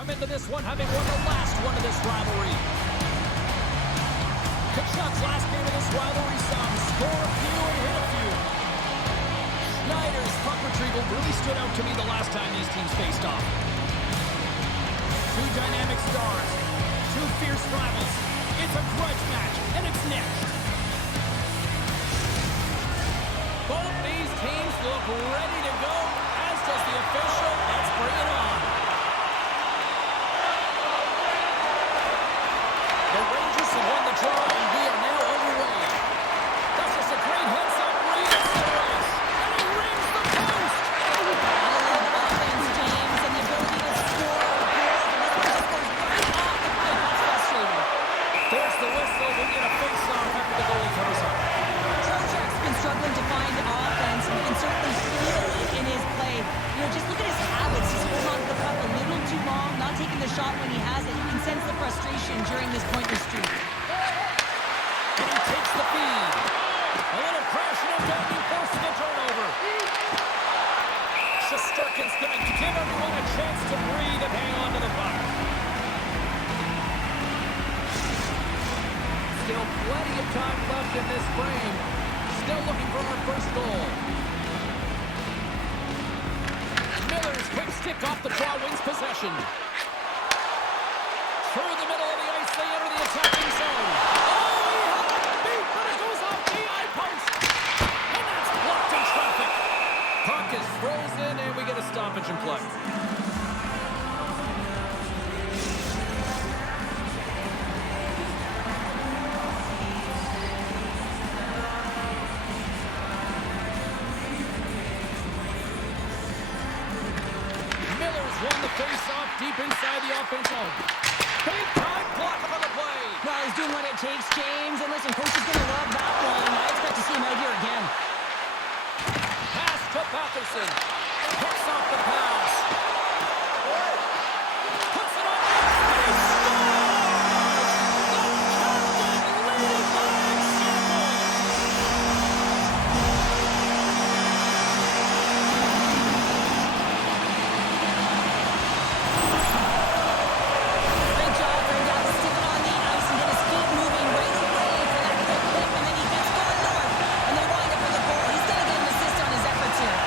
come into this one having won the last one of this rivalry. Kachuk's last game of this rivalry saw him score a few and hit a few. Schneider's puck retrieval really stood out to me the last time these teams faced off. Two dynamic stars, two fierce rivals. It's a grudge match, and it's next. Both these teams look ready to go, as does the official. Let's bring it on. The Rangers have won the draw, and we are now underway. That's just a great heads-up read of the race, and he rings the post. I love offense, James, and the ability to score goals. And this one just goes right off the pipe. That's frustrating. There's the whistle. We get a face-off after the goalie comes up. Trocheck's been struggling to find offense, and we can certainly feel it in his play. You know, just look at his habits. He's holding on to the puck a little too long, not taking the shot when he has it. You can sense the frustration during this pointless streak. And he takes the feed. A little crashing and banging, forcing a turnover. Shesterkin's going to give everyone a chance to breathe and hang on to the puck. Still plenty of time left in this frame. Still looking for our first goal. Miller's quick stick off the draw wins possession. Through the middle of the ice, they enter the attacking zone. Oh, he had it beat, but it goes off the eye post. And that's blocked in traffic. Puck is frozen, and we get a stoppage in play. Won the face-off deep inside the offense zone. Big-time block on the play. Well, he's doing what it takes, James. And listen, coach is going to love that one. I expect to see him out here again. Pass to Patterson. Picks off the pass. Puts it on net. And he scores! The captain leads by example. Great job for him to stick it on the ice and get his feet moving right away for that quick flip, and then he gets going north, and they wind up for the goal. He's going to get an assist on his efforts here.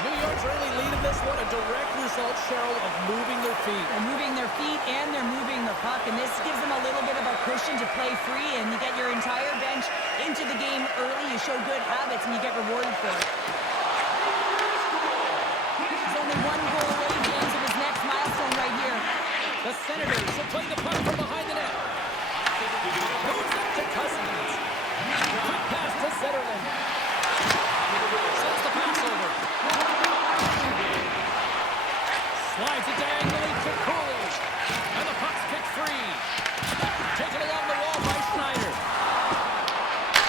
New York's early lead in this one, a direct result, Cheryl, of moving their feet. They're moving their feet and they're moving the puck, and this gives them a little bit of a cushion to play free, and you get your entire bench into the game early. You show good habits, and you get rewarded for it. He's only one goal away, James, of his next milestone right here. The Senators will play the puck from behind the net. Moves it to Cousins. Quick pass to Zetterlund. Sends the pass over. Slides it diagonally to Coolidge. And the puck's kicked free. Taken along the wall by Schneider.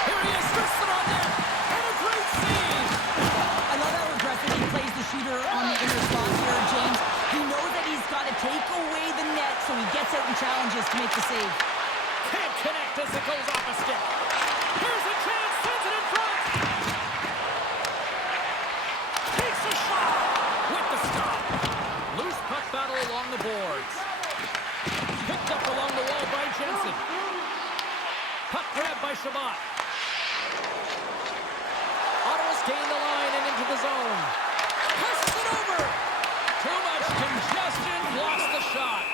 Here he is, wristed on net. And a great save. I love how aggressive he plays the shooter on the inner slot here, James. He knows that he's got to take away the net, so he gets out and challenges to make the save. Can't connect as it goes off a stick. Here's a chance, sends it in front. Takes a shot with the stop. Loose puck battle along the boards. Picked up along the wall by Jensen. Puck grab by Shabbat. Ottawa's gained the line and into the zone. Passes it over. Too much congestion, lost the shot.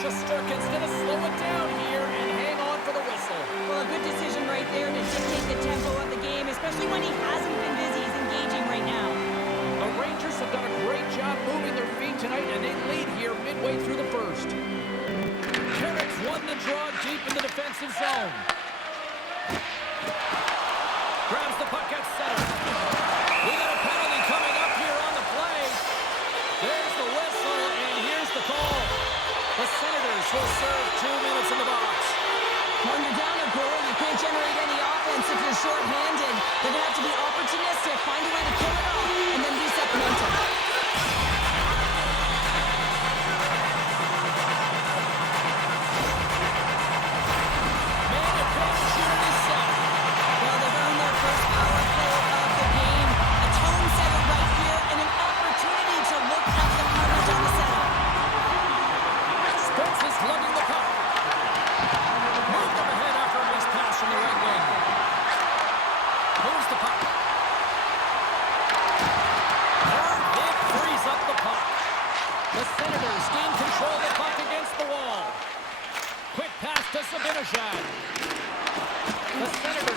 Shesterkin's going to slow it down here and hang on for the whistle. Well, a good decision right there to dictate the tempo of the game, especially when he hasn't been busy. He's engaging right now. The Rangers have done a great job moving their feet tonight, and they lead here midway through the first. Carrick's won the draw deep in the defensive zone.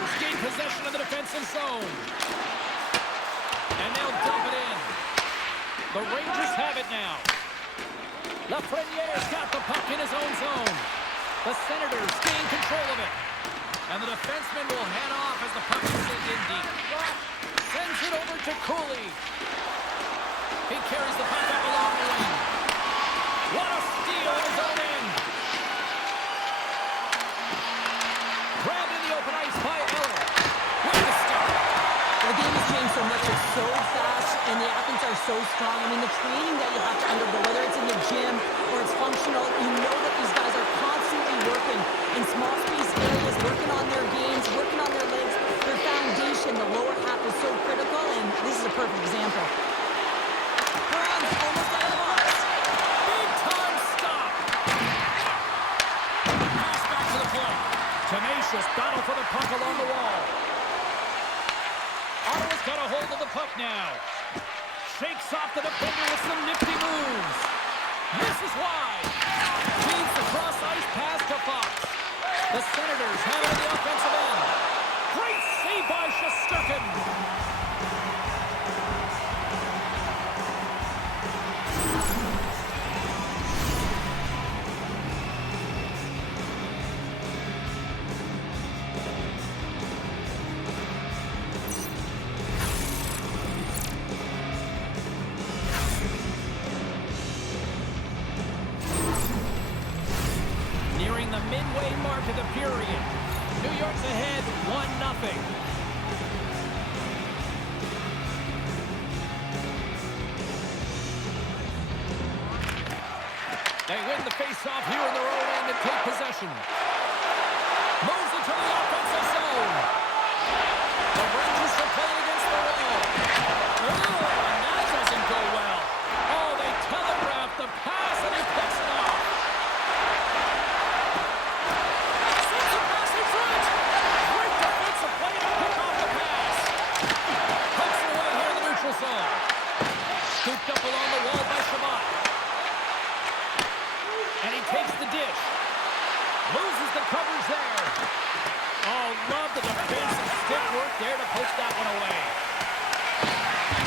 Senators gain possession of the defensive zone. And they'll dump it in. The Rangers have it now. Lafreniere's got the puck in his own zone. The Senators gain control of it. And the defenseman will head off as the puck is sent in deep. Sends it over to Cooley. He carries the puck up along the wing. What a steal in his own end. Grabbed in the open ice by Eller. With the stick. The game has changed so much. It's so fast, and the athletes are so strong. I mean, the training that you have to undergo, whether it's in the gym or it's functional, you know that these guys are constantly working in small space areas, working on their games, working on their legs. Their foundation, the lower half, is so critical, and this is a perfect example. Brown's almost out of the box. Big time stop. Pass back to the play. Tenacious battle for the puck along the wall. Ottawa's got a hold of the puck now. Shakes off the defender with some nifty moves. Misses wide. Feeds the cross-ice pass to Fox. The Senators have it on the offensive end. Great save by Shesterkin. Nearing the midway mark of the period. New York's ahead 1-0. They win the face-off here in their own end and take possession. Moves into the offensive zone. The Rangers are playing against the wall. Oh, and that doesn't go well. Oh, they telegraphed the pass and he picks it off. Sends a pass in front. Great defensive play to pick off the pass. Puts it away here in the neutral zone. Scooped up along the wall by Shabbat. And he takes the dish. Loses the coverage there. Oh, love the defensive stick work there to post that one away.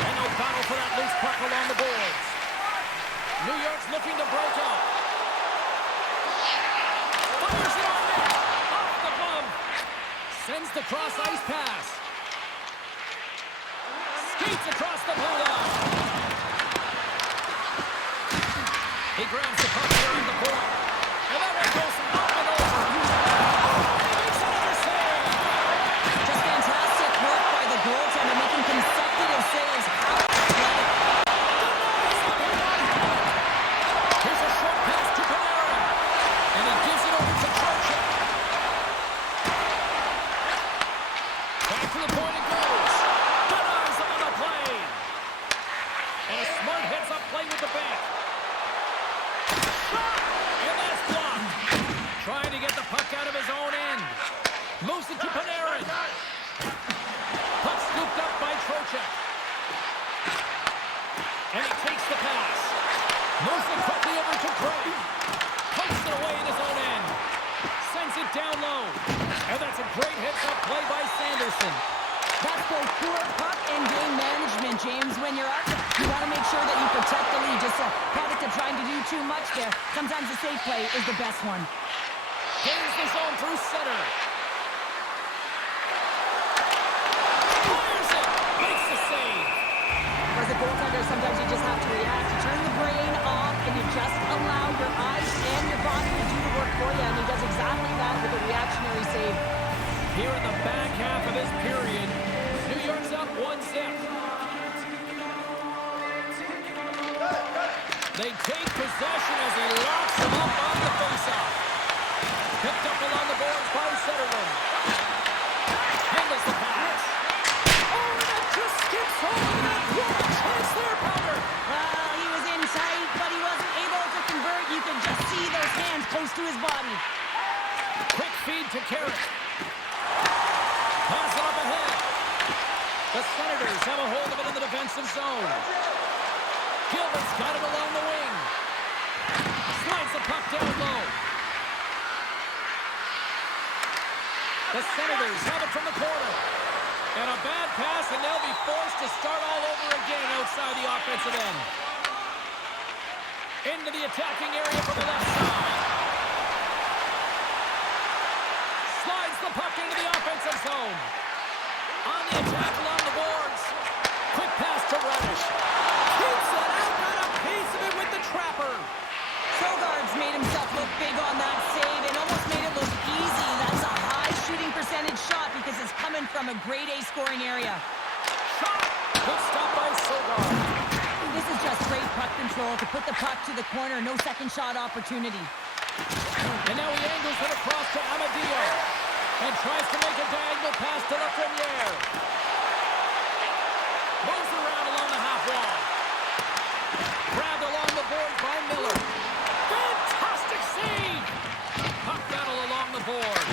And no battle for that loose puck along the boards. New York's looking to break up. Fires it on net. Off the glove. Sends the cross-ice pass. Skates across the blue line. He grabs the puck here in the point. And that one goes up and over. Makes another save. Just fantastic work by the goaltender, making consecutive saves. How athletic. Here's a short pass to Panarin. And he gives it over to Trocheck. Back to the point it goes. Denies on the play. And a smart heads-up play with the back. And that's blocked. Trying to get the puck out of his own end. Moves it to Panarin. Puck scooped up by Trocheck. And he takes the pass. Moves it quickly over to Craig. Pokes it away in his own end. Sends it down low. And that's a great heads-up play by Sanderson. That's both poor puck and game management, James. When you're up, you want to make sure that you protect the lead. Just a product of trying to do too much there. Sometimes the safe play is the best one. Gains the zone through center. Fires it. Makes the save. As a goaltender, sometimes you just have to react. You turn the brain off and you just allow your eyes and your body to do the work for you. And he does exactly that with a reactionary save. Here in the back half of this period, New York's up 1-0. They take possession as he locks him up on the faceoff. Picked up along the boards by Zetterlund. Handles the pass. Oh, and it just skips over the net. What a chance there, Powder. Well, he was in tight, but he wasn't able to convert. You can just see those hands close to his body. Quick feed to Carrick. Pass up ahead. The Senators have a hold of it in the defensive zone. Gilbert's got it along the wing. Slides the puck down low. The Senators have it from the corner. forced to start all over again outside the offensive end. Into the attacking area from the left side. Slides the puck into the offensive zone. On the attack along the boards. Quick pass to Reddish. Keeps it out, got a piece of it with the trapper. Sogard's made himself look big on that save and almost made it look easy. That's a high shooting percentage shot because it's coming from a grade A scoring area. Shot. Good stop by Sogard. This is just great puck control to put the puck to the corner. No second shot opportunity. And now he angles it across to Amadio. And tries to make a diagonal pass to Lafreniere. Moves around along the half wall. Grabbed along the board by Miller. Fantastic save! Puck battle along the boards.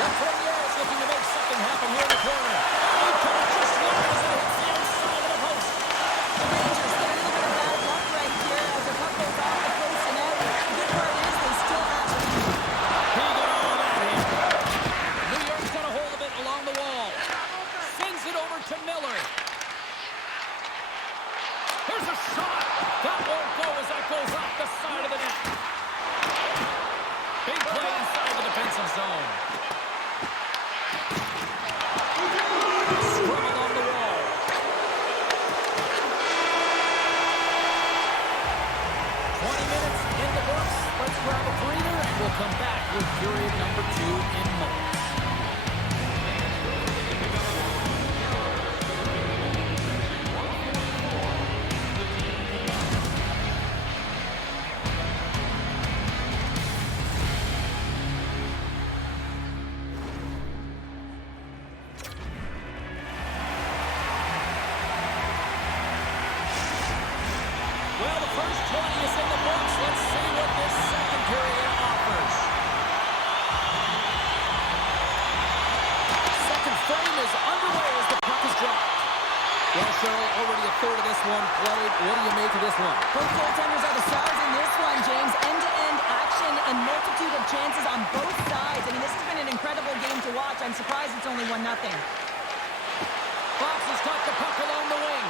Lafreniere is looking to make something happen here in the corner. Oh, he just slides and hits the outside of the post. The Rangers get a little bit of bad luck right here as the puck goes off the post and out. The good part is they still have the lead. He got all that in. New York's got a hold of it along the wall. Sends it over to Miller. Here's a shot. That won't go as that goes off the side of the net. Big play inside the defensive zone. Scrum along the wall. 20 minutes in the books. Let's grab a breather and we'll come back with period number 2 in moments. Well, the first 20 is in the books. Let's see what this second period offers. Second frame is underway as the puck is dropped. Well, Cheryl, already a third of this one played. What do you make of this one? Both goaltenders are the stars in this one, James. End-to-end action and multitude of chances on both sides. I mean, this has been an incredible game to watch. I'm surprised it's only 1-0. Fox has got the puck along the wing.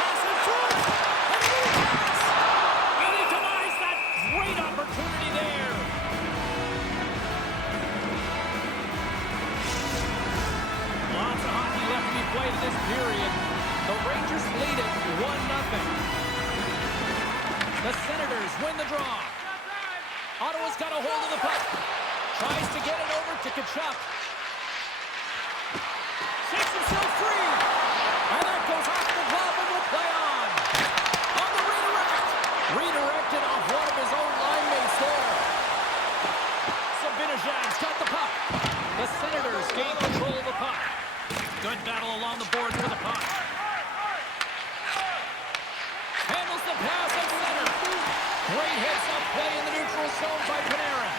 Pass in front. And he pass. And he denies that great opportunity there. Lots of hockey left to be played in this period. The Rangers lead it 1-0. The Senators win the draw. Ottawa's got a hold of the puck. Tries to get it over to Tkachuk. Shakes himself free. And that goes off the glove and will play on. On the redirect. Redirected off one of his own line mates there. Sabinajad's got the puck. The Senators gain control of the puck. Good battle along the boards for the puck. Handles the pass at center. Great heads-up play in the neutral zone by Panarin.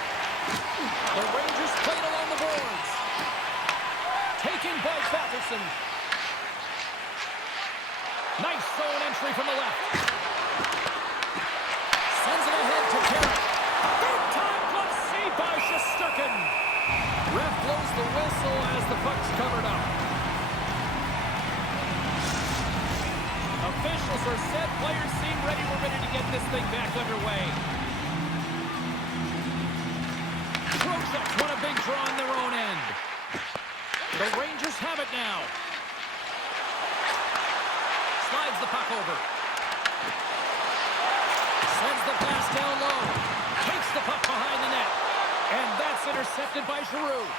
The Rangers played along the boards. Taken by Batherson. Nice zone entry from the left. Sends it ahead to Carrick. Big time glove save by Shesterkin. Ref blows the whistle as the puck's covered up. Officials are set. Players seem ready. We're ready to get this thing back underway. Trocheck won a big draw on their own end. The Rangers have it now. Slides the puck over. Sends the pass down low. Takes the puck behind the net. And that's intercepted by Giroux.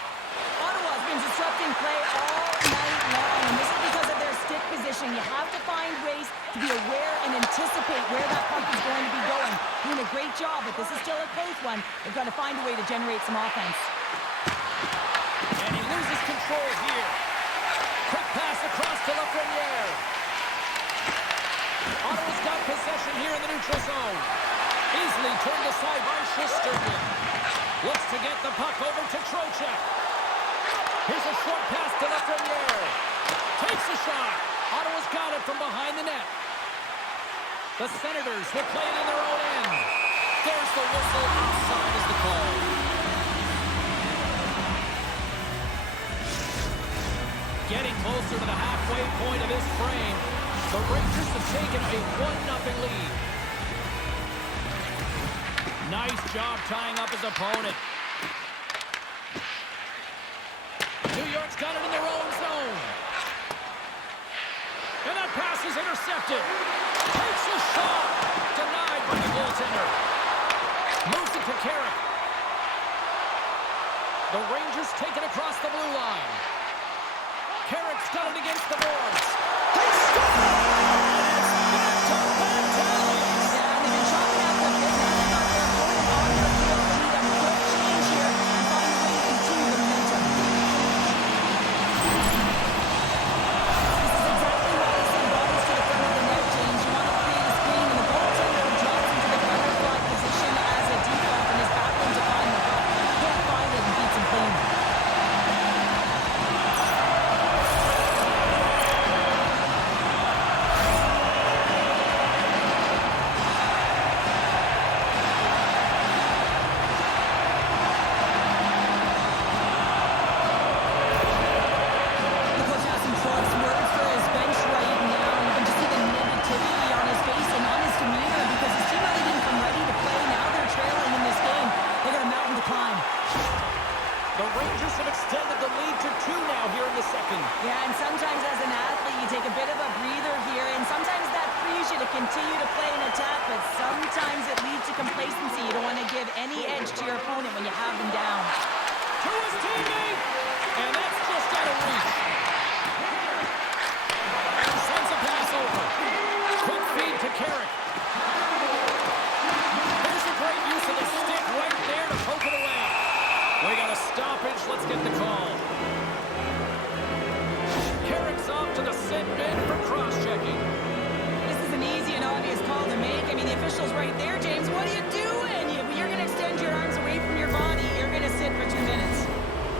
Ottawa's been disrupting play all night long, and this is because of their stick position. You have to find ways to be aware and anticipate where that puck is going to be going. Doing a great job, but this is still a close one. They've got to find a way to generate some offense. And he loses control here. Quick pass across to Lafreniere. Ottawa's got possession here in the neutral zone. Easily turned aside by Shesterkin. Looks to get the puck over to Trocheck. Here's a short pass to Lafreniere. Takes a shot. Ottawa's got it from behind the net. The Senators will play it in their own end. There's the whistle. Offside is the call. getting closer to the halfway point of this frame. The Rangers have taken a 1-0 lead. Nice job tying up his opponent. New York's got it in their own zone. And that pass is intercepted. Takes a shot. Denied by the goaltender. Moves it to Carrick. The Rangers take it across the blue line. Carrick's got it against the boards. They score! Back to back tallies. Yeah, and they've been chopping out the big man. They got their opponent on their field. Need a quick change here and find a way to continue the momentum. This is exactly why they send bodies to the front of the net, James. You want to create a screen, and the goaltender drops into the counter-fly position as a default and is battling to find the puck. Can't find it and beats him clean. The coach has some choice words for his bench right now. You can just see the negativity on his face and on his demeanor because his team really didn't come ready to play. Now they're trailing in this game. They got a mountain to climb. The Rangers have extended the lead to 2 now here in the second. Yeah, and sometimes as an athlete, you take a bit of a breather here, and sometimes that frees you to continue to play and attack, but sometimes it leads to complacency. You don't want to give any edge to your opponent when you have them down. To his teammate, and that's just out of reach. Sends a pass over. Quick feed to Carrick. There's a great use of the stick right there to poke it away. We got a stoppage. Let's get the call. Carrick's off to the sit bin for cross-checking. This is an easy and obvious call to make. I mean, the official's right there, James. What are you doing? You're going to extend your arms away from your body. You're going to sit for 2 minutes.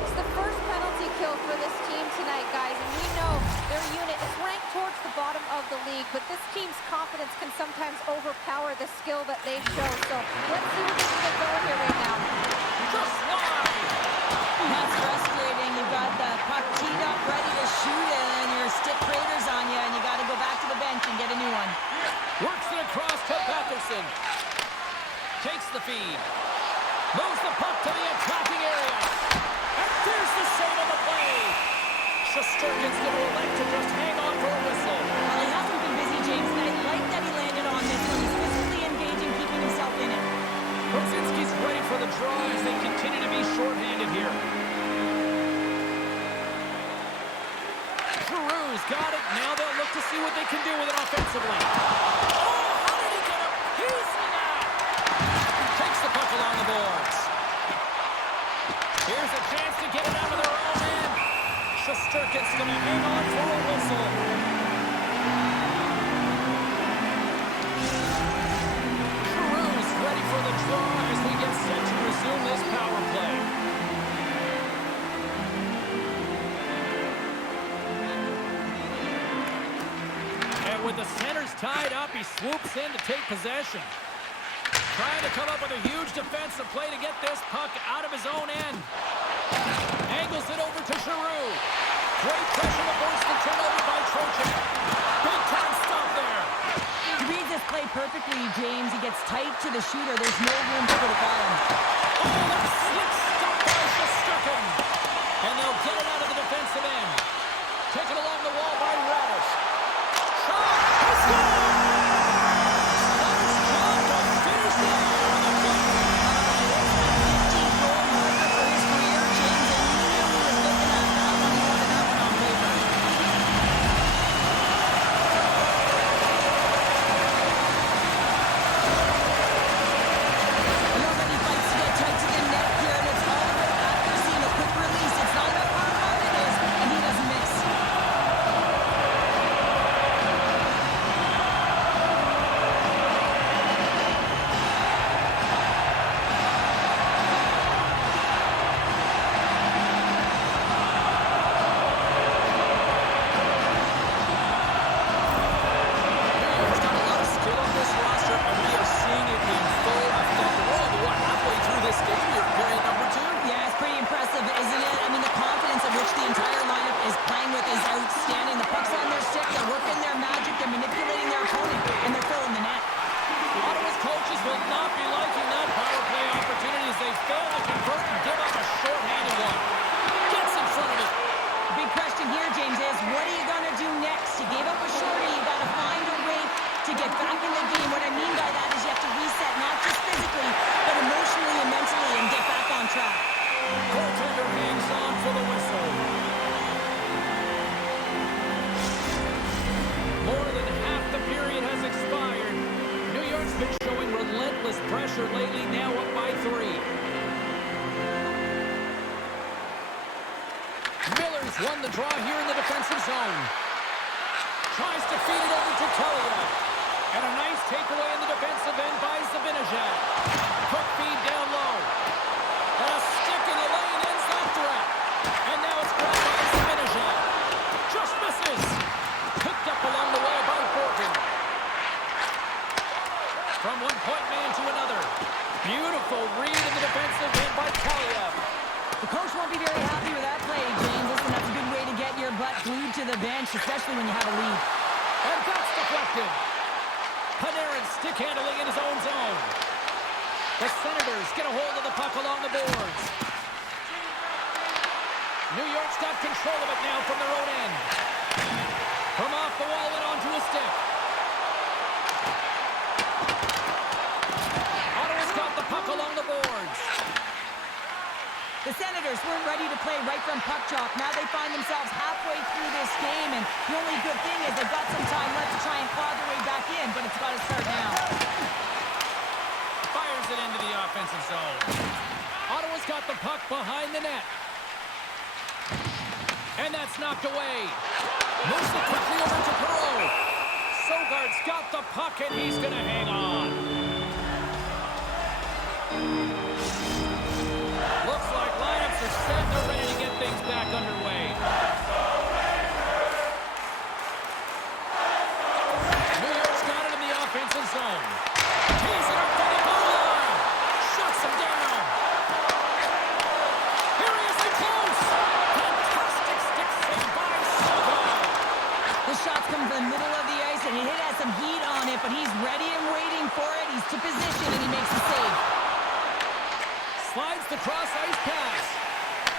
It's the first penalty kill for this team tonight, guys, and we know their unit is ranked towards the bottom of the league, but this team's confidence can sometimes overpower the skill that they show. So let's see what they can get going here right now. Just wide. That's frustrating. You've got the puck teed up, ready to shoot it, and your stick craters on you, and you got to go back to the bench and get a new one. Works it across to Batherson. Takes the feed. Moves the puck to the attacking area. And there's the save on the play. Shesterkin's going to elect to just hang on for a whistle. Well, he hasn't been busy, James, and I like that he landed on this one. He's physically engaging, keeping himself in it. Brzezinski's ready for the draw as they continue to be shorthanded here. Giroux's got it. Now they'll look to see what they can do with it offensively. Oh, how did he get a piece of that? Takes the puck along the boards. Here's a chance to get it out of their own end. Shesterkin's going to hang on for a whistle. Giroux's ready for the draw as we get set to resume this power play. And with the centers tied up, he swoops in to take possession. Trying to come up with a huge defensive play to get this puck out of his own end. Angles it over to Giroux. Great pressure to force the turnover by Trocheck. Big time stop there. He reads this play perfectly, James. He gets tight to the shooter. There's no room to put a ball in. Oh, that slick stop by Shesterkin. And they'll get it out of the defensive end. Taken along the wall by Radish. Shot! He scores! Nice job to finish the line with a goal. 15-goal marker for his career, James, and he knew he was looking at that one more than that one on paper. Nobody fights to get tight to the net here, and it's all pressure lately, now up by 3. Miller's won the draw here in the defensive zone. Tries to feed it over to Talia. And a nice takeaway in the defensive end by Zibanejad. Quick feed down low. And a stick in the lane ends that threat. And now it's grabbed by Zibanejad. Just misses. Picked up along the way by Borgen. From one point man to another. Beautiful read in the defensive end by Kaliev. The coach won't be very happy with that play, James. Listen, that's a good way to get your butt glued to the bench, especially when you have a lead. And that's deflected. Panarin stick handling in his own zone. The Senators get a hold of the puck along the boards. New York's got control of it now from their own end. From off the wall and onto a stick. Ottawa's got the puck along the boards. The Senators weren't ready to play right from puck drop. Now they find themselves halfway through this game, and the only good thing is they've got some time left to try and claw their way back in, but it's got to start now. Fires it into the offensive zone. Ottawa's got the puck behind the net. And that's knocked away. Moves it quickly over to Perreault. Sogard's got the puck, and he's going to hang on. Looks like lineups are set. They're ready to get things back underway. New York's got it in the offensive zone. Tees it up to the goal line. Shuts him down. Here he is in close. Fantastic stick save by Sogard. The shot's come from the middle of the ice, and it has some heat on it, but he's ready and waiting for it. He's to position, and he makes the save. Slides the cross-ice pass.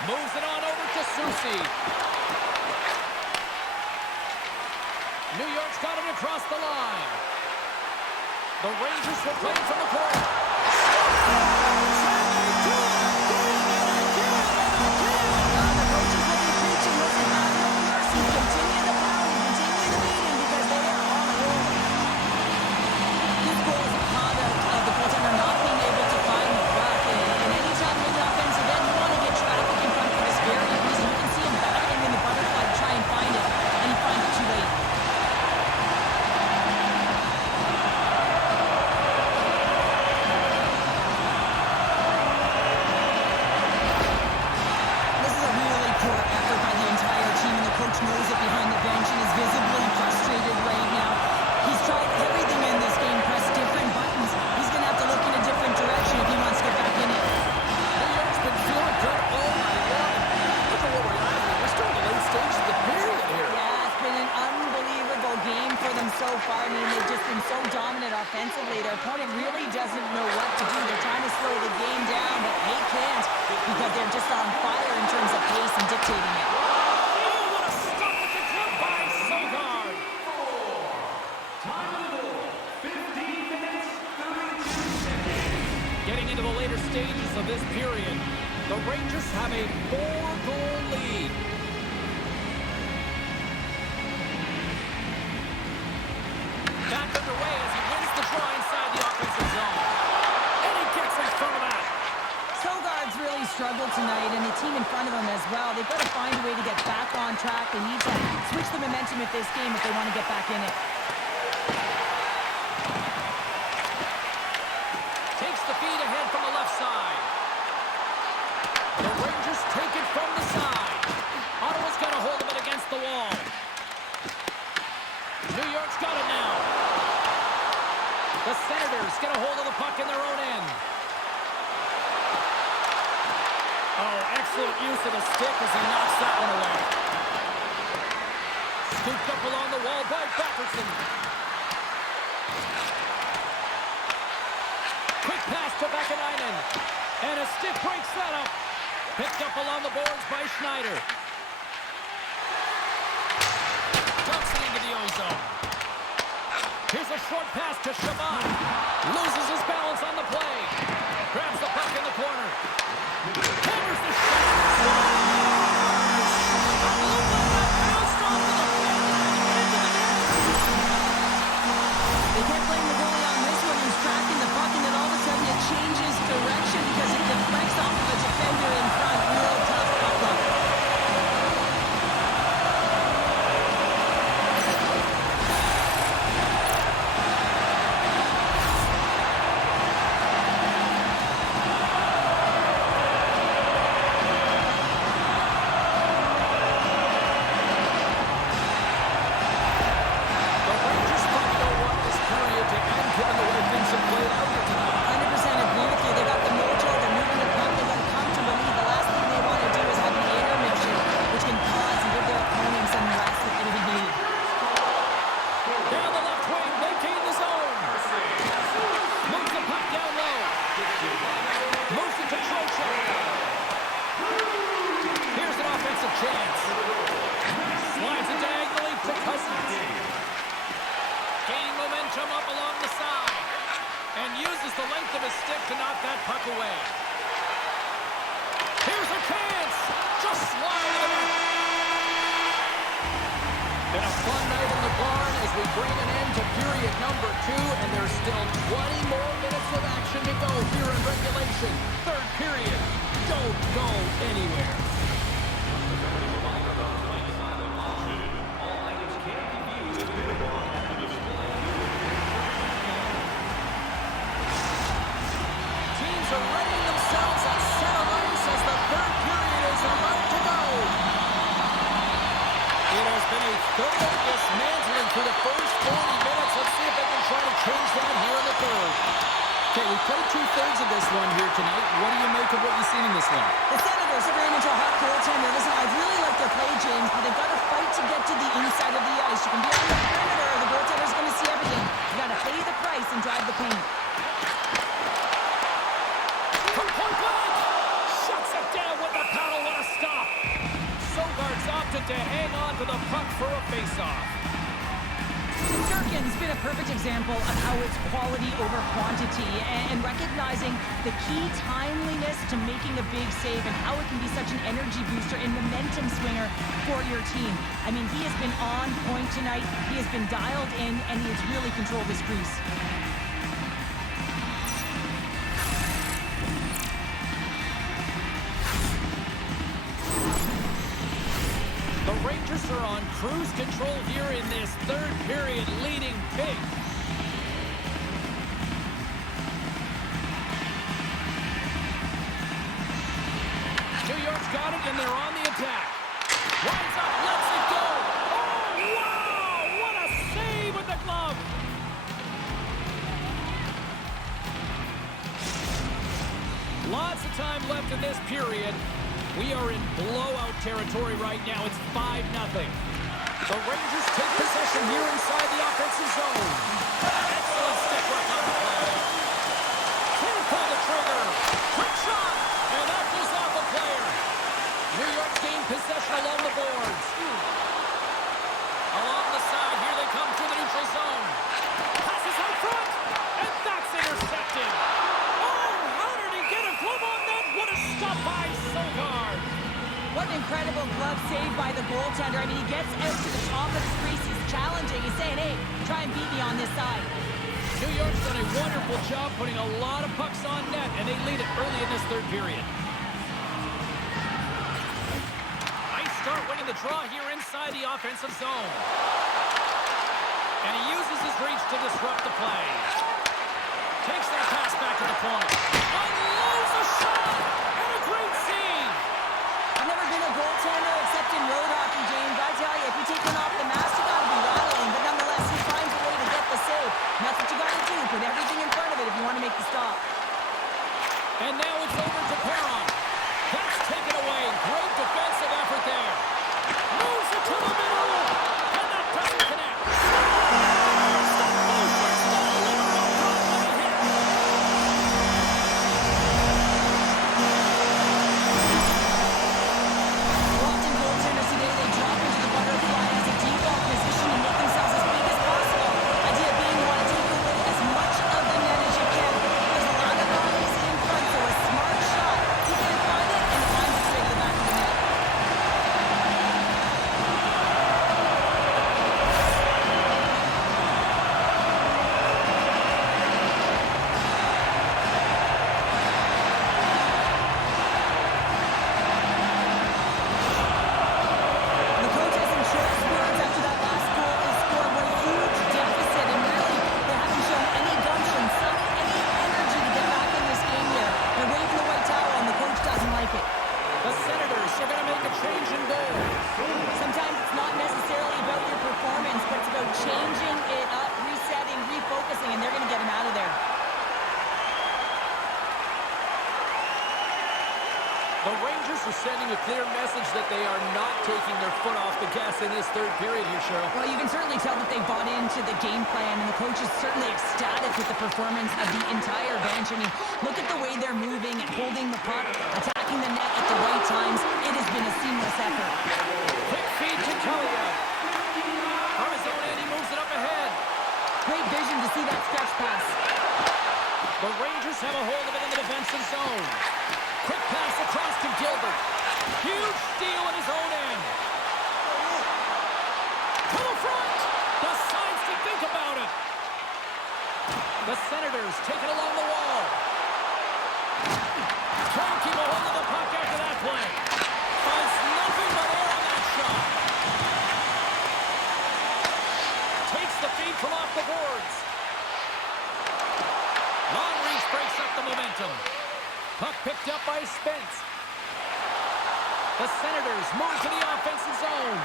Moves it on over to Soucy. New York's got it across the line. The Rangers will play from the corner. The coaches will be preaching, listen, have no mercy. Continue the pounding, continue the beating, because they are on a roll. This goal is a product of the goaltender not being able to find the puck. And anytime you're in the offensive end, you want to get traffic in front for this very reason. You can see him battling in the butterfly to try and find it, and he finds it too late. This is a really poor effort by the entire team, and the coach knows it behind the bench and is visibly frustrated right now. He's tried everything in this game, pressed different buttons. He's going to have to look in a different direction if he wants to get back in it. New York's been feeling good all night long. Look at what we're at here. We're still in the late stages of the period here. Yeah, it's been an unbelievable game for them so far. I mean, they've just been so dominant offensively. Their opponent really doesn't know what to do. They're trying to slow the game down, but they can't because they're just on fire in terms of pace and dictating it. Oh, what a stop at the club by Sogard. Getting into the later stages of this period, the Rangers have a 4-goal lead. Back underway as he wins the draw inside the offensive zone. And he gets in front of that. Sogard's really struggled tonight, and the team in front of him as well. They've got to find a way to get back on track. They need to switch the momentum of this game if they want to get back in it. Takes the feed ahead from the left side. The Rangers take it from the side. Ottawa's got a hold of it against the wall. New York's got it now. The Senators get a hold of the puck in their own end. Oh, excellent use of the stick as he knocks that one away. Scooped up along the wall by Batterson. Quick pass to Vakanainen. And a stick breaks that up. Picked up along the boards by Schneider. Dumps it into the ozone. Here's a short pass to Shabbat. Loses his balance on the play. Grabs the puck in the corner. Hammers the shot. They kept playing the goalie on this one. He was tracking the puck, and then all of a sudden it chance. Slides it diagonally to Cousins. Gaining momentum up along the side. And uses the length of his stick to knock that puck away. Here's a chance. Just slide it in. Been a fun night in the barn as we bring an end to period number 2, and there's still 20 more minutes of action to go here in regulation. Third period. Don't go anywhere. Teams are readying themselves at center ice as the third period is about to go. It has been a thorough dismantling through the first 40 minutes. Let's see if they can try to change that here in the third. Okay, we played 2/3 of this one here tonight. What do you make of what you've seen in this one? The Senators are very much a hot goaltender. Listen, I really like their play, James, but they've got to fight to get to the inside of the ice. You can be on the perimeter, the goaltender's going to see everything. You got to pay the price and drive the paint. From point blank! Shuts it down with the paddle. What a stop! Sogaard's opted to hang on to the puck for a face-off. Durkin's been a perfect example of how it's quality over quantity and recognizing the key timeliness to making a big save and how it can be such an energy booster and momentum swinger for your team. I mean, he has been on point tonight. He has been dialed in, and he has really controlled his crease. The Rangers are on cruise control here in this third period, leading big. New York's got it, and they're on the attack. Winds up, lets it go. Oh, wow! What a save with the glove. Lots of time left in this period. We are in blowout territory right now. It's 5-0. The Rangers take possession here inside the offensive zone. Excellent stick work on the play. Can't pull the trigger. Quick shot. And that goes off a player. New York's gained possession along the boards. Along the side, here they come to the neutral zone. Passes out front. And that's intercepted. Oh, how did he get a glove on that? What a stop by Sogard. What an incredible glove save by the goaltender. I mean, he gets out to the top of the crease. He's challenging. He's saying, hey, try and beat me on this side. New York's done a wonderful job putting a lot of pucks on net, and they lead it early in this third period. Nice start winning the draw here inside the offensive zone. And he uses his reach to disrupt the play. Takes that pass back to the point. Unloads a shot! And a great save! I've never been a goaltender except in road hockey, James. I tell you, if you take one off the mask, you gotta be rattling. But nonetheless, he finds a way to get the save. And that's what you gotta do. Put everything in front of it if you want to make the stop. And now it's over to Perron. That's taken away. Great defensive effort there. Moves it to the middle. And that doesn't connect. Stop motion. Stop Liverpool. Let it hit. Often goaltenders today, they drop into the butterfly as a default position and make themselves as big as possible. Idea being you want to take away as much of the net as you can. There's a lot of bodies in front, so a smart shot. He can't find it, and finds its way to the back of the net. The coach has some choice words after that last goal is scored. What a huge deficit, and really, they haven't shown any gumption, any energy to get back in this game here. They're waving the white towel, and the coach doesn't like it. The Senators are going to make a change in goal. Sometimes it's not necessarily about your performance, but it's about changing it up, resetting, refocusing, and they're going to get him out of there. The Rangers are sending a clear message that they are not taking their foot off the gas in this third period here, Cheryl. Well, you can certainly tell that they bought into the game plan, and the coach is certainly ecstatic with the performance of the entire bench. I mean, look at the way they're moving and holding the puck, attacking the net at the right times. It has been a seamless effort. Huge steal in his own end. To the front. Decides to think about it. The Senators take it along the wall. Can't keep a hold of the puck after that play. Finds nothing but air on that shot. Takes the feed from off the boards. Long reach breaks up the momentum. Puck picked up by Spence. The Senators move to the offensive zone.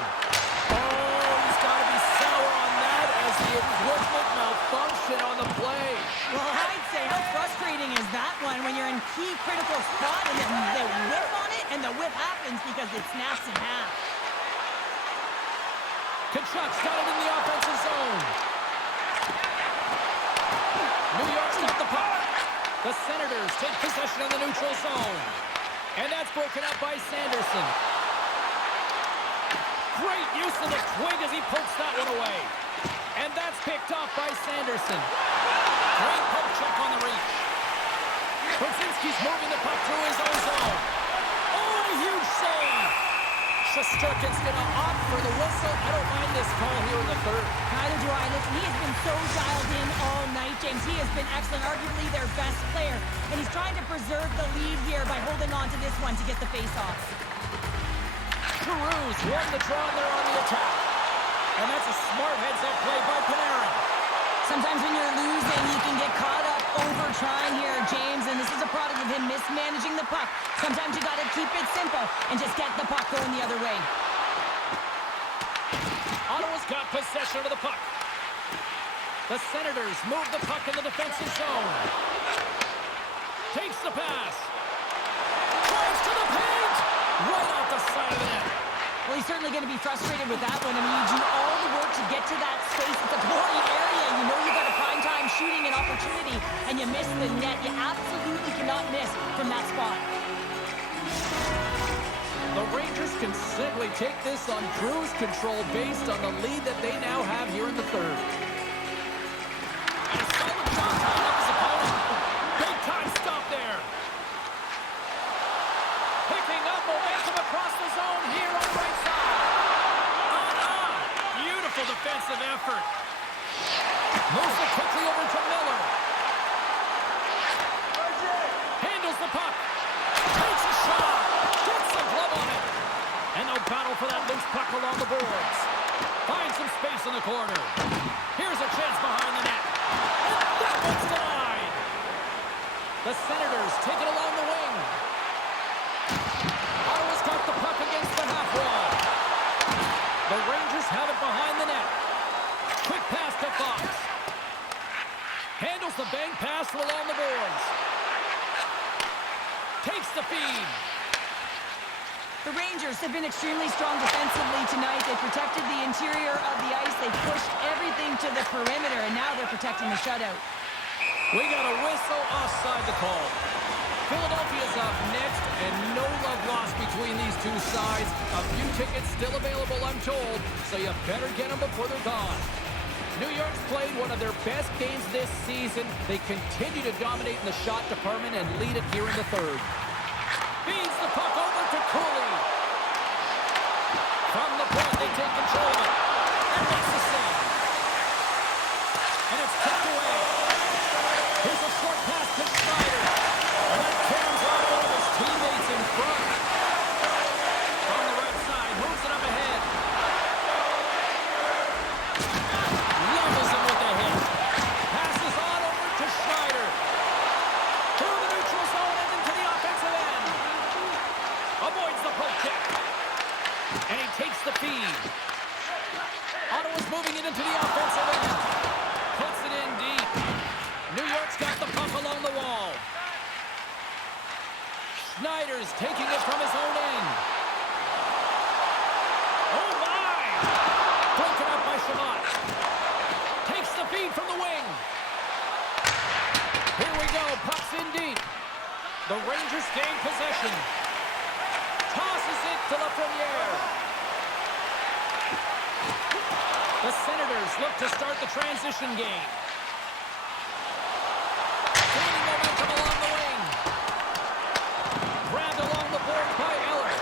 Oh, he's got to be sour on that as the equipment malfunction on the play. Well, I'd say how frustrating is that one when you're in key critical spot and then they whip on it and the whip happens because it snaps in half. Kachuk's got it in the offensive zone. New York's got the puck. The Senators take possession of the neutral zone. And that's broken up by Sanderson. Great use of the twig as he pokes that one away. And that's picked off by Sanderson. Great poke check on the reach. Brzezinski's moving the puck through his own zone. Oh, a huge save. Shesterkin's going to opt for the whistle. I don't mind this call here in the third. Neither do I. Listen, he has been so dialed in all night, James. He has been excellent, arguably their best player. And he's trying to preserve the lead here by holding on to this one to get the face-off. Carews won the draw there on the attack. And that's a smart heads-up play by Panarin. Sometimes when you're losing, you can get caught up over trying here, James, and this is a product of him mismanaging the puck. Sometimes you got to keep it simple and just get the puck going the other way. Ottawa's got possession of the puck. The Senators move the puck in the defensive zone. Takes the pass. Drives to the paint. Right off the side of the net. Well, he's certainly going to be frustrated with that one. I mean, you do all the work to get to that space. It's a gory area. You know you've got a prime time shooting an opportunity, and you miss the net. You absolutely cannot miss from that spot. The Rangers can simply take this on cruise control based on the lead that they now have here in the third. And a solid shot coming up his opponent. Big time stop there. Picking up momentum across the zone here on the right side. Beautiful defensive effort. Moves it quickly over to Miller. Handles the puck. Takes a shot. Gets the glove on it. And they'll battle for that loose puck along the boards. Finds some space in the corner. Here's a chance behind the net. And that one's denied. The Senators take it along the wing. Ottawa's got the puck against the half wall. The Rangers have it behind the net. Quick pass to Fox. Handles the bank pass from along the boards. Takes the feed. The Rangers have been extremely strong defensively tonight. They protected the interior of the ice. They pushed everything to the perimeter, and now they're protecting the shutout. We got a whistle offside the call. Philadelphia's up next, and no love lost between these two sides. A few tickets still available, I'm told, so you better get them before they're gone. New York's played one of their best games this season. They continue to dominate in the shot department and lead it here in the third. Feeds the puck over to Cooley. From the point, they take control of it. And makes the save. And it's tipped away. Here's a short pass to Schneider. And that cams out one of his teammates in front. From the right side, moves it up ahead. Levels him with the hit. Passes on over to Schneider. Through the neutral zone and into the offensive end. Avoids the poke check. And he takes the feed. Ottawa's moving it into the offensive end. Puts it in deep. New York's got the puck along the wall. Schneider's taking it from his own end. Oh, my! Broken up by Shabbat. Takes the feed from the wing. Here we go. Puck's in deep. The Rangers gain possession. Tosses it to Lafreniere. The Senators look to start the transition game. Gaining momentum along the wing. Grabbed along the board by Eller.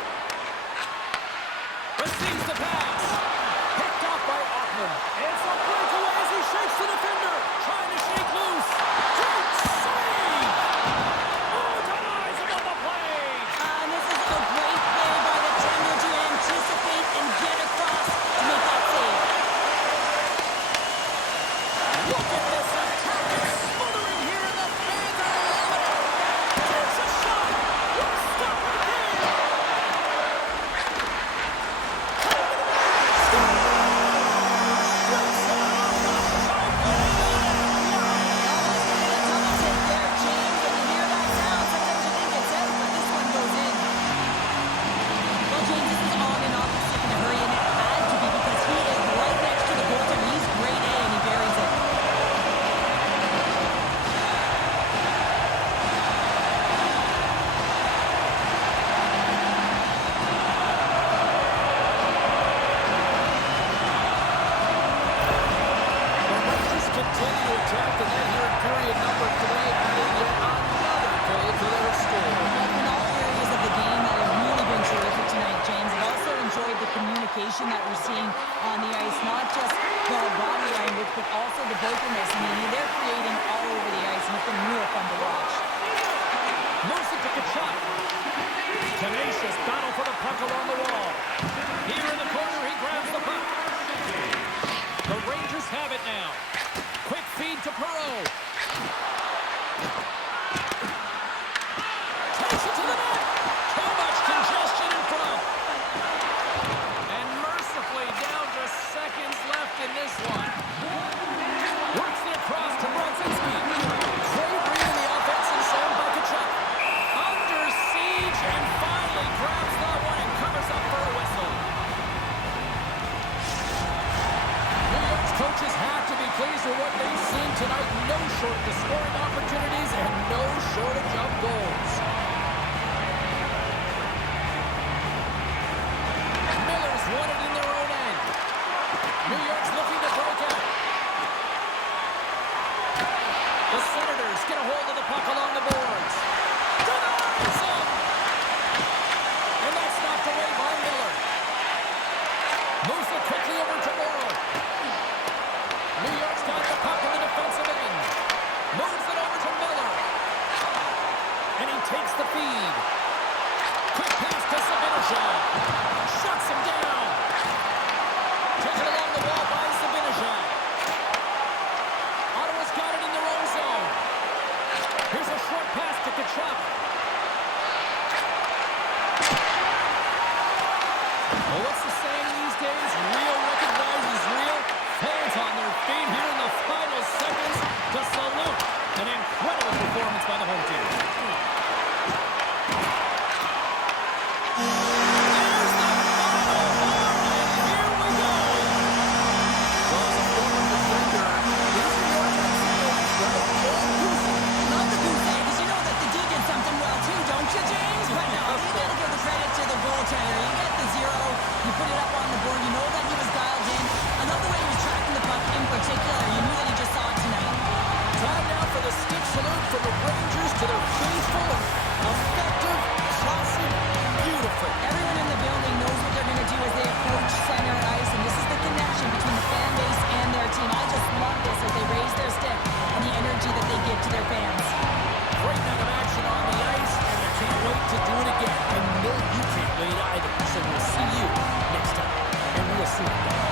communication that we're seeing on the ice, not just the body language, but also the vocalness. I mean, they're creating all over the ice, and it's been real fun to watch. Moves it to Kachuk. Tenacious battle for the puck along the wall. Here in the corner, he grabs the puck. The Rangers have it now. Quick feed to Perreault. Takes it to the net. Too much congestion in front. And mercifully down to seconds left in this one. Works it across to Brodzinski. Bravery in the offensive zone by Kachuk. Under siege and finally grabs that one and covers up for a whistle. New York's coaches have to be pleased with what they've seen tonight. No shortage of scoring opportunities and no shortage of goals. Miller's won it in their own end. New York's looking to break out. The Senators get a hold of the puck along the boards. Denies him! And that's knocked away by Miller. Moves it quickly over to Morrow. New York's got the puck in the defensive end. Moves it over to Miller. And he takes the feed. Quick pass to Zibanejad. Shuts him down. Taken along the wall by Zibanejad. Ottawa's got it in their own zone. Here's a short pass to Kachuk. Well, what's the saying these days? Real recognizes real. Fans on their feet here in the final seconds to salute an incredible performance by the home team. There's the final horn, and here we go. Well, as a former defender, these New York Islanders got a full goose. Love the goose egg, 'cause you know that the D did something well too, don't you, James? But no, you gotta give the credit to the goaltender. You get the zero, you put it up on the board, you know that he was dialed in. I love the way he was tracking the puck in particular. You knew that he just saw it tonight. Time now for the stick salute from the Rangers to their faithful and effective, classy, beautiful. Everyone in the building knows what they're going to do as they approach center ice, and this is the connection between the fan base and their team. I just love this as they raise their stick and the energy that they give to their fans. Great night of action on the ice, and I can't wait to do it again. I know you can't wait either. So we'll see you next time. And we'll see you.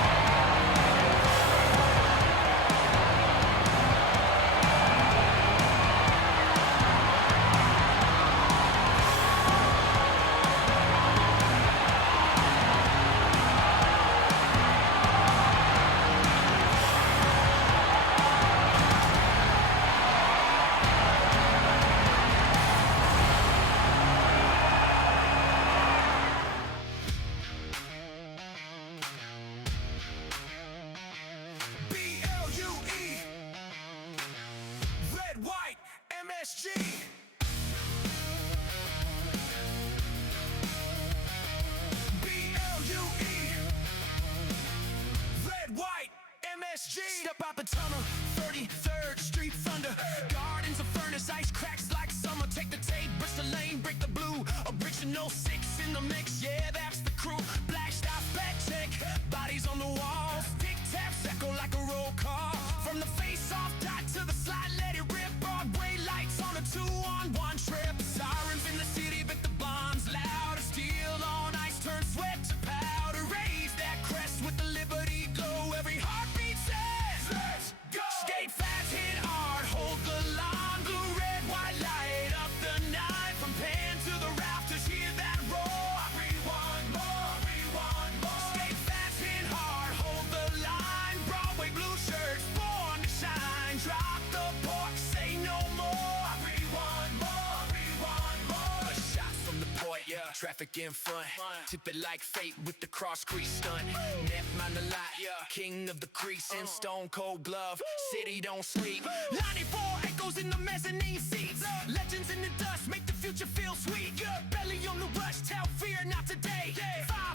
MSG. B-L-U-E. Red, white, MSG. Step out the tunnel, 33rd Street Thunder. Gardens of furnace, ice cracks like summer. Take the tape, burst the lane, break the blue. Original 6 in the mix, yeah, that's the crew. Black stuff, back check, bodies on the walls. Tic taps echo like a roll call. From the face-off dot to the slide, let it rip. Broadway lights on a 2-on-1 trip. Sirens in the city, but the bombs louder. Steel on ice, turn sweat to powder. Raise that crest with the Liberty glow. Every heartbeat says, let's go. Skate fast, hit hard, hold the line. Blue, red, white, light up the night. From pan to the rafters, hear that roar. Rewind more, rewind more. Skate fast, hit hard, hold the line. Broadway blue shirts, born to shine. Drop the pork, say no more. Rewind more, rewind more. Shots from the point, yeah. Traffic in front. Tip it like fate with the cross crease stunt. Net man the lot, yeah. King of the crease in stone cold glove. City don't sleep. 94 echoes in the mezzanine seats. Legends in the dust make the future feel sweet. Belly on the rush, tell fear not today. 5